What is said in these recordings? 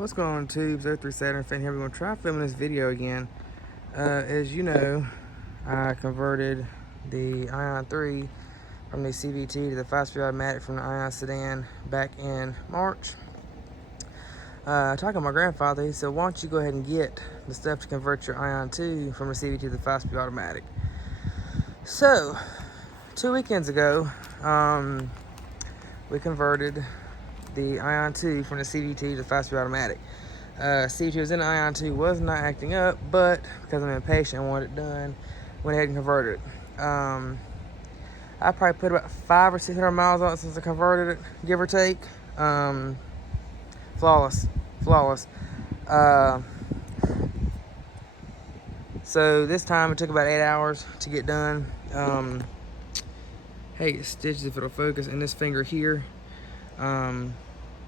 What's going on, tubes? 03 Saturn fan here. We're going to try filming this video again. As you know, I converted the Ion 3 from the CVT to the 5-speed automatic from the Ion sedan back in March. Talking to my grandfather, he said, why don't you go ahead and get the stuff to convert your Ion 2 from the CVT to the 5-speed automatic. So, 2 weekends ago, we converted the Ion 2 from the CVT to the 5-speed automatic. CVT was in the Ion 2, was not acting up, but because I'm impatient and wanted it done, went ahead and converted it. I probably put about 500 or 600 miles on it since I converted it, give or take. Flawless. So this time it took about 8 hours to get done. Hey, it stitches if it'll focus in this finger here.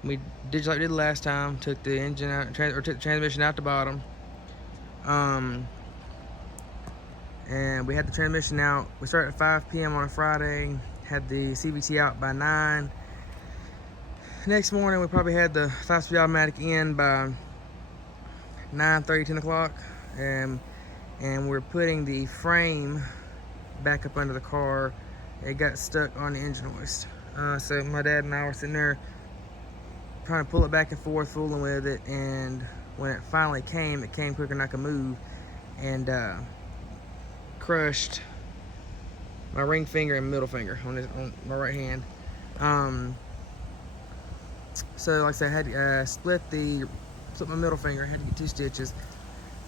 We did like we did last time, took the engine out, took the transmission out the bottom. And we had the transmission out. We started at 5 p.m. on a Friday, had the CVT out by 9. Next morning, we probably had the 5-speed automatic in by 9:30, 10 o'clock. And we're putting the frame back up under the car. It got stuck on the engine hoist. So my dad and I were sitting there trying to pull it back and forth, fooling with it, and when it finally came, it came quicker than I could move, and crushed my ring finger and middle finger on my right hand. So like I said, I had to split my middle finger. I had to get 2 stitches.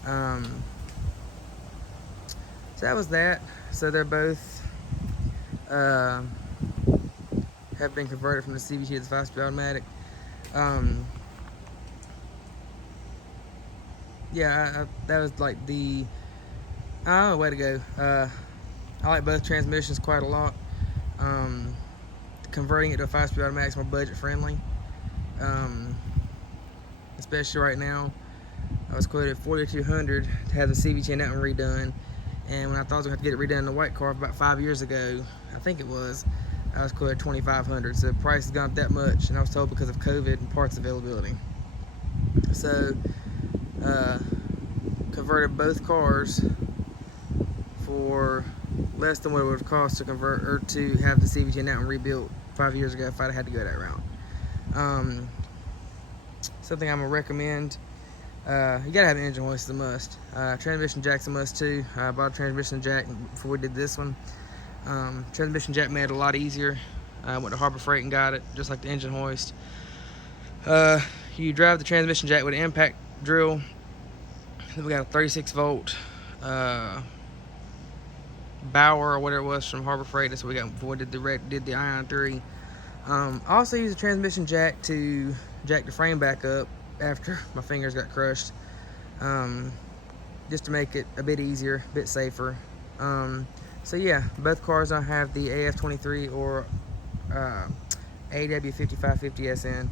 So that was that. So they're both have been converted from the CVT to the 5-speed automatic. Yeah, that was like the, I don't know, way to go. I like both transmissions quite a lot. Converting it to a 5-speed automatic is more budget friendly. Especially right now. I was quoted $4,200 to have the CVT and that one redone. And when I thought I was going to have to get it redone in the white car about 5 years ago, I think it was, I was quoted $2,500. So the price has gone up that much, and I was told because of COVID and parts availability. So, converted both cars for less than what it would have cost to convert or to have the CVT and that one rebuilt 5 years ago if I'd had to go that route. Something I'm gonna recommend. You gotta have an engine hoist, it's a must. Transmission jack's a must too. I bought a transmission jack before we did this one. Transmission jack made it a lot easier. I went to Harbor Freight and got it, just like the engine hoist. You drive the transmission jack with an impact drill. Then we got a 36 volt Bauer or whatever it was from Harbor Freight. That's what we got before we did the Ion 3. Also use a transmission jack to jack the frame back up after my fingers got crushed, just to make it a bit easier, a bit safer. So yeah, both cars don't have the AF23 or AW5550SN,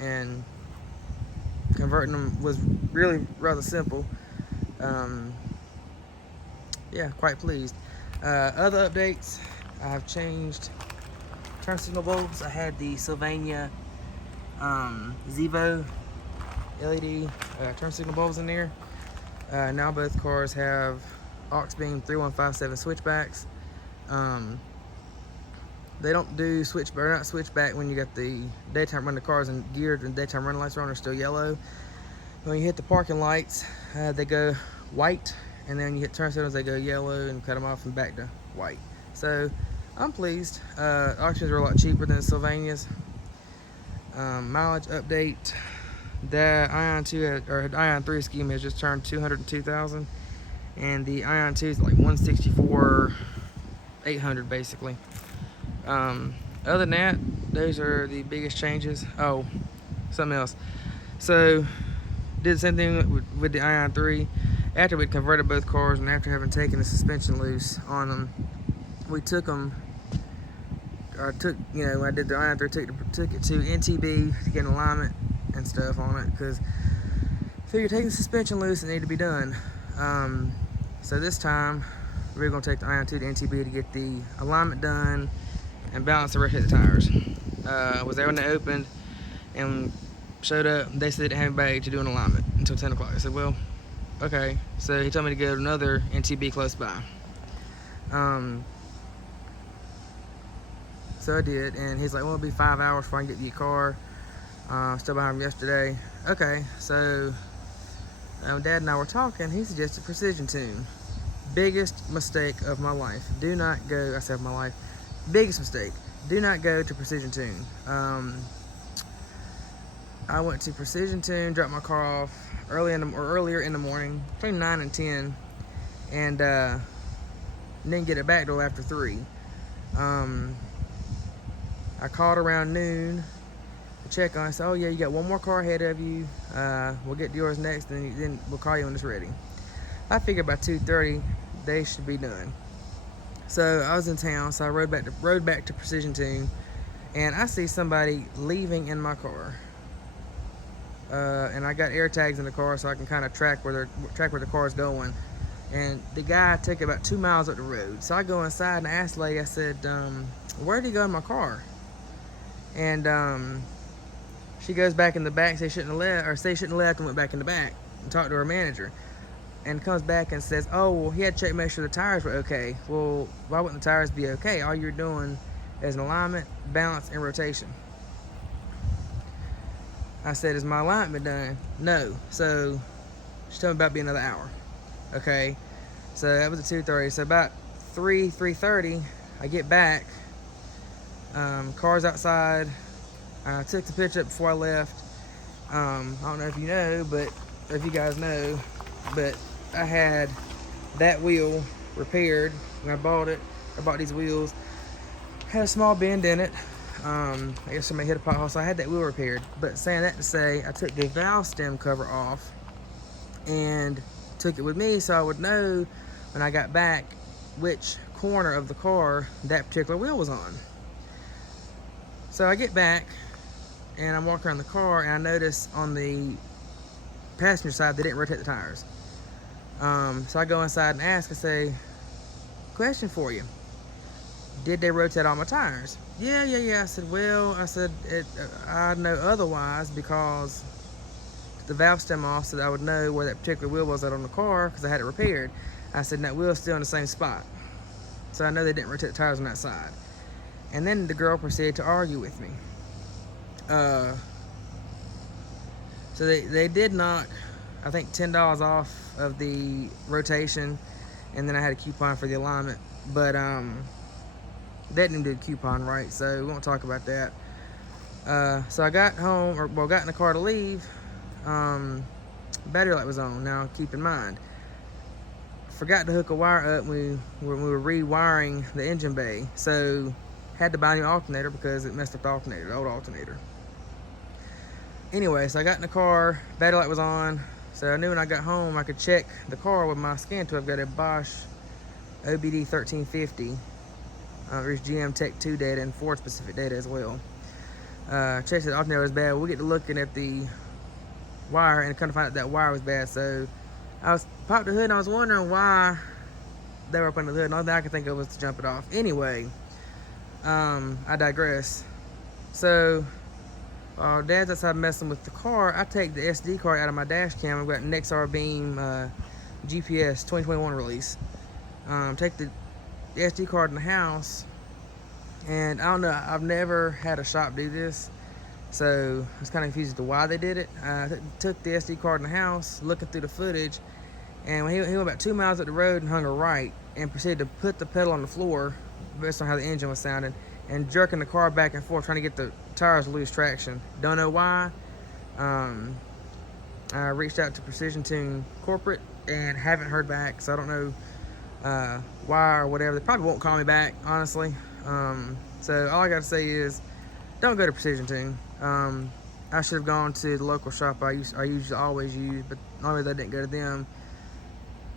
and converting them was really rather simple. Yeah, quite pleased. Other updates, I've changed turn signal bulbs. I had the Sylvania Zevo LED turn signal bulbs in there. Now both cars have aux beam 3157 switchbacks. They don't do not switchback when you got the daytime run. The cars and geared and daytime running lights on are still yellow. When you hit the parking lights, they go white, and then when you hit turn signals, they go yellow and cut them off and back to white. So I'm pleased. Auctions are a lot cheaper than the Sylvanias. Mileage update. The Ion 2 or Ion 3, excuse me, has just turned 202,000, and the Ion 2 is like 164,800 basically. Other than that, those are the biggest changes. Oh, something else. So did the same thing with the Ion 3. After we converted both cars and after having taken the suspension loose on them, we took them. When I did the Ion 3, took it to NTB to get an alignment and stuff on it, because I figured taking the suspension loose, it needed to be done. So this time we're going to take the Ion 2 to NTB to get the alignment done and balance the rest of the tires. I was there when they opened and Showed up, they said they didn't have anybody to do an alignment until 10 o'clock. I said, well, okay. So he told me to go to another NTB close by. So I did, and he's like, well, it'll be 5 hours before I can get to your car. Still behind him yesterday. Okay, so Dad and I were talking. He suggested precision tune. Biggest mistake of my life. Do not go, I said my life, biggest mistake. Do not go to precision tune. I went to precision tune, dropped my car off earlier in the morning, between 9 and 10, and didn't get it back till after 3. I called around noon to check on it. I said, oh yeah, you got one more car ahead of you. We'll get to yours next, and then we'll call you when it's ready. I figured by 2:30 they should be done. So I was in town, so I rode back to precision tune, and I see somebody leaving in my car. And I got air tags in the car, so I can kind of track where the car's going. And the guy took about 2 miles up the road. So I go inside and I asked the lady, I said, where did he go in my car? And she goes back in the back, say she shouldn't have left, and went back in the back and talked to her manager. And comes back and says, oh, well, he had to check, make sure the tires were okay. Well, why wouldn't the tires be okay? All you're doing is an alignment, balance, and rotation. I said, is my alignment done? No. So she told me about being another hour. Okay. So that was at 2:30. So about 3:30, I get back. Car's outside. I took the picture up before I left. I don't know if you know, but or if you guys know, but I had that wheel repaired when I bought it. I bought these wheels. Had a small bend in it. I guess somebody hit a pothole, so I had that wheel repaired. But saying that to say, I took the valve stem cover off and took it with me so I would know when I got back which corner of the car that particular wheel was on. So I get back and I'm walking around the car, and I notice on the passenger side they didn't rotate the tires. So I go inside and ask, I say, question for you. Did they rotate all my tires? Yeah. I said, well, I know otherwise because the valve stem off so that I would know where that particular wheel was at on the car because I had it repaired. I said, that wheel's still in the same spot. So I know they didn't rotate the tires on that side. And then the girl proceeded to argue with me. So they did knock, I think, $10 off of the rotation, and then I had a coupon for the alignment. But they didn't do the coupon right, so we won't talk about that. So I got home, got in the car to leave. Battery light was on. Now keep in mind, forgot to hook a wire up when we were rewiring the engine bay, so had to buy a new alternator because it messed up the alternator, the old alternator. Anyway, so I got in the car, battery light was on, so I knew when I got home I could check the car with my scan tool. I've got a Bosch OBD 1350. There's GM Tech 2 data and Ford specific data as well. Checked the alternator was bad. We get to looking at the wire and kind of find out that wire was bad. So I popped the hood and I was wondering why they were up under the hood. And all that I could think of was to jump it off. Anyway, I digress. So while Dad's outside messing with the car, I take the SD card out of my dash cam. I've got Nexar Beam GPS 2021 release. Take the SD card in the house, and I don't know, I've never had a shop do this, so I was kind of confused as to why they did it. I took the SD card in the house, looking through the footage, and when he went about 2 miles up the road and hung a right and proceeded to put the pedal on the floor based on how the engine was sounding and jerking the car back and forth trying to get the tires to lose traction. Don't know why. I reached out to Precision Tune Corporate and haven't heard back, so I don't know why or whatever. They probably won't call me back, honestly. So all I gotta say is, don't go to Precision Tune. I should have gone to the local shop I usually always use, but normally I didn't go to them,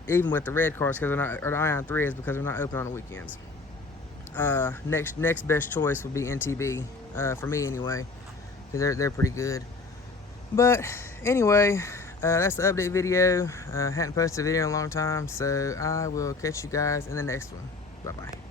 even with the red cars, because they're not, or the Ion 3 is because they're not open on the weekends. Next best choice would be NTB, for me anyway, because they're pretty good. But anyway, that's the update video. Hadn't posted a video in a long time, so I will catch you guys in the next one. Bye bye.